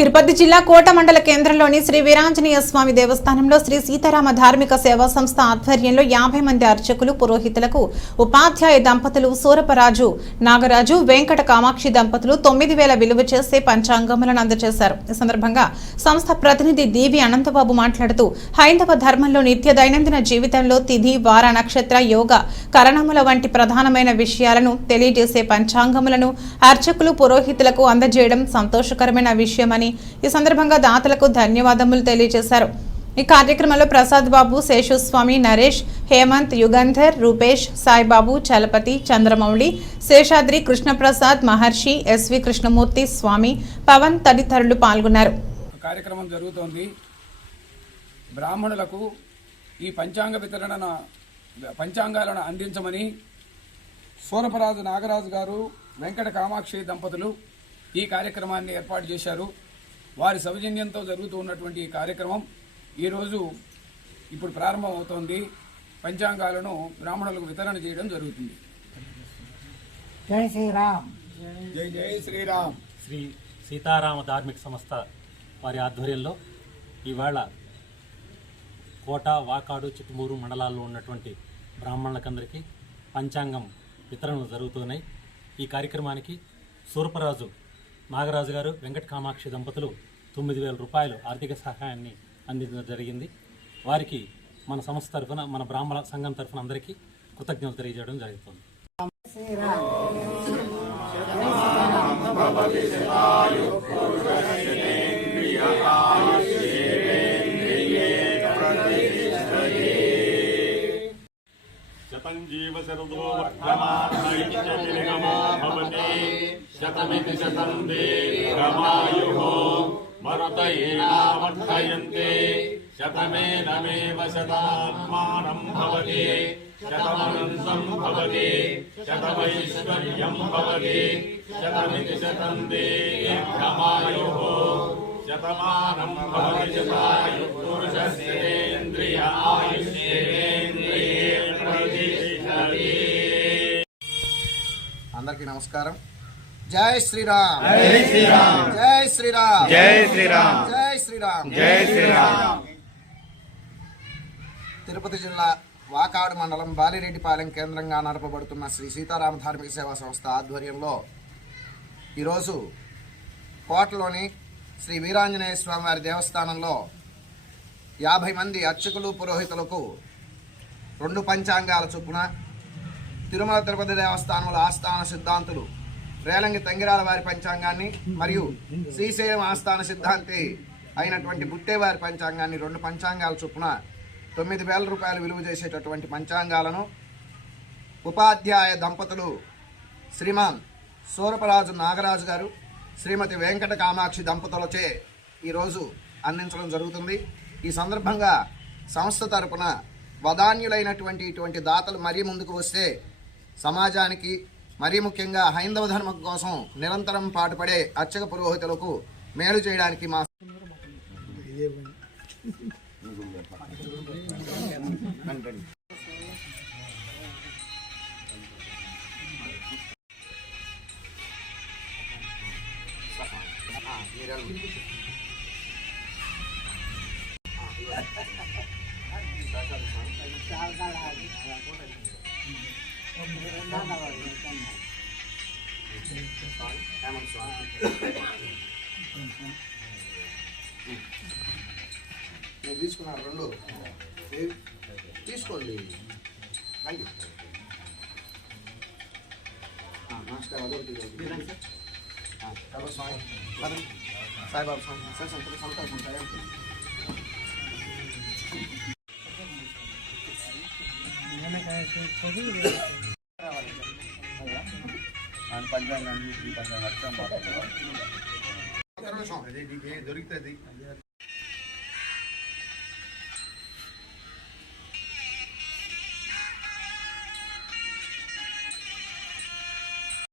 తిరుపతి జిల్లా కోట మండల కేంద్రంలోని శ్రీ వీరాంజనేయ స్వామి దేవస్థానంలో శ్రీ సీతారామ ధార్మిక సేవా సంస్థ ఆధ్వర్యంలో యాభై మంది అర్చకులు పురోహితులకు ఉపాధ్యాయ దంపతులు సూరపరాజు నాగరాజు వెంకట కామాక్షి దంపతులు తొమ్మిది వేల విలువ చేసే పంచాంగములను అందజేశారు. ఈ సందర్భంగా సంస్థ ప్రతినిధి దీవి అనంతబాబు మాట్లాడుతూ హైందవ ధర్మంలో నిత్య దైనందిన జీవితంలో తిథి వార నక్షత్ర యోగ కరణముల వంటి ప్రధానమైన విషయాలను తెలియజేసే పంచాంగములను అర్చకులు పురోహితులకు అందజేయడం సంతోషకరమైన విషయమని ఈ సందర్భంగా దాతలకు ధన్యవాదములు తెలియజేశారు. ఈ కార్యక్రమంలో ప్రసాద్ బాబు శేషుస్వామి నరేష్ హేమంత్ యుగంధర్ రూపేష్ సాయిబాబు చలపతి చంద్రమౌళి శేషాద్రి కృష్ణప్రసాద్ మహర్షి ఎస్వి కృష్ణమూర్తి స్వామి పవన్ తదితరులు పాల్గొన్నారు. కార్యక్రమం జరుగుతోంది. బ్రాహ్మణులకు ఈ పంచాంగ వితరణ పంచాంగాలను అందించమని సూరపరాజు నాగరాజు గారు వెంకట కామాక్షి దంపతులు ఈ కార్యక్రమాన్ని ఏర్పాటు చేశారు. వారి సౌజన్యంతో జరుగుతూ ఉన్నటువంటి ఈ కార్యక్రమం ఈరోజు ఇప్పుడు ప్రారంభం అవుతోంది పంచాంగాలను బ్రాహ్మణులకు వితరణ చేయడం జరుగుతుంది. జై శ్రీరామ్. జై జై శ్రీరామ్. శ్రీ సీతారామ ధార్మిక సంస్థ వారి ఆధ్వర్యంలో ఇవాళ కోట వాకాడు చిట్టుమూరు మండలాల్లో ఉన్నటువంటి బ్రాహ్మణులకందరికీ పంచాంగం వితరణలు జరుగుతున్నాయి ఈ కార్యక్రమానికి సూరపరాజు నాగరాజు గారు వెంకట కామాక్షి దంపతులు తొమ్మిది వేల రూపాయలు ఆర్థిక సహాయాన్ని అందించడం జరిగింది. వారికి మన సంస్థ తరఫున మన బ్రాహ్మణ సంఘం తరఫున అందరికీ కృతజ్ఞతలు తెలియజేయడం జరుగుతుంది. జీవ శతమితి శతం రమాయు మరుతయేనావర్ధయంతే శతమేనమేవ శతాత్మానం భవతి శతమనంతం భవతి శతమైశ్వర్యం భవతి శతమితి శతం దీర్ఘమాయు శతమానం భవతి శతాయు పురుషస్యేంద్రియ అందరికీ నమస్కారం. జై శ్రీరామ్. జై శ్రీరామ్. జై శ్రీరామ్. జై శ్రీరామ్. జై శ్రీరామ్. జై శ్రీరామ్. తిరుపతి జిల్లా వాకాడు మండలం బాలిరెడ్డిపాలెం కేంద్రంగా నడపబడుతున్న శ్రీ సీతారామ ధార్మిక సేవా సంస్థ ఆధ్వర్యంలో ఈరోజు కోటలోని శ్రీ వీరాంజనేయ స్వామివారి దేవస్థానంలో యాభై మంది అర్చకులు పురోహితులకు రెండు పంచాంగాల చొప్పున తిరుమల తిరుపతి దేవస్థానంలో ఆస్థాన సిద్ధాంతులు రేలంగి తంగిరాల వారి పంచాంగాన్ని మరియు శ్రీశైలం ఆస్థాన సిద్ధాంతి అయినటువంటి బుట్టేవారి పంచాంగాన్ని రెండు పంచాంగాల చొప్పున తొమ్మిది వేల రూపాయలు విలువ చేసేటటువంటి పంచాంగాలను ఉపాధ్యాయ దంపతులు శ్రీమాన్ సూరపరాజు నాగరాజు గారు శ్రీమతి వెంకట కామాక్షి దంపతులచే ఈరోజు అందించడం జరుగుతుంది. ఈ సందర్భంగా సంస్థ తరపున వదాన్యులైనటువంటి ఇటువంటి దాతలు మరీ ముందుకు వస్తే సమాజానికి మరీ ముఖ్యంగా హైందవ ధర్మం కోసం నిరంతరం పాటుపడే అర్చక పురోహితులకు మేలు చేయడానికి మా మీరు తీసుకున్నారు రెండు తీసుకోండి థ్యాంక్ యూ నమస్కారం అదొకటి సాయిబాబు స్వామి సార్ సంతోషం ఉంటాయి సాయం పంచాంగాన్ని ఈ పంచాంగం అర్థం ఒక్క నిమిషం. దొరుకుతుంది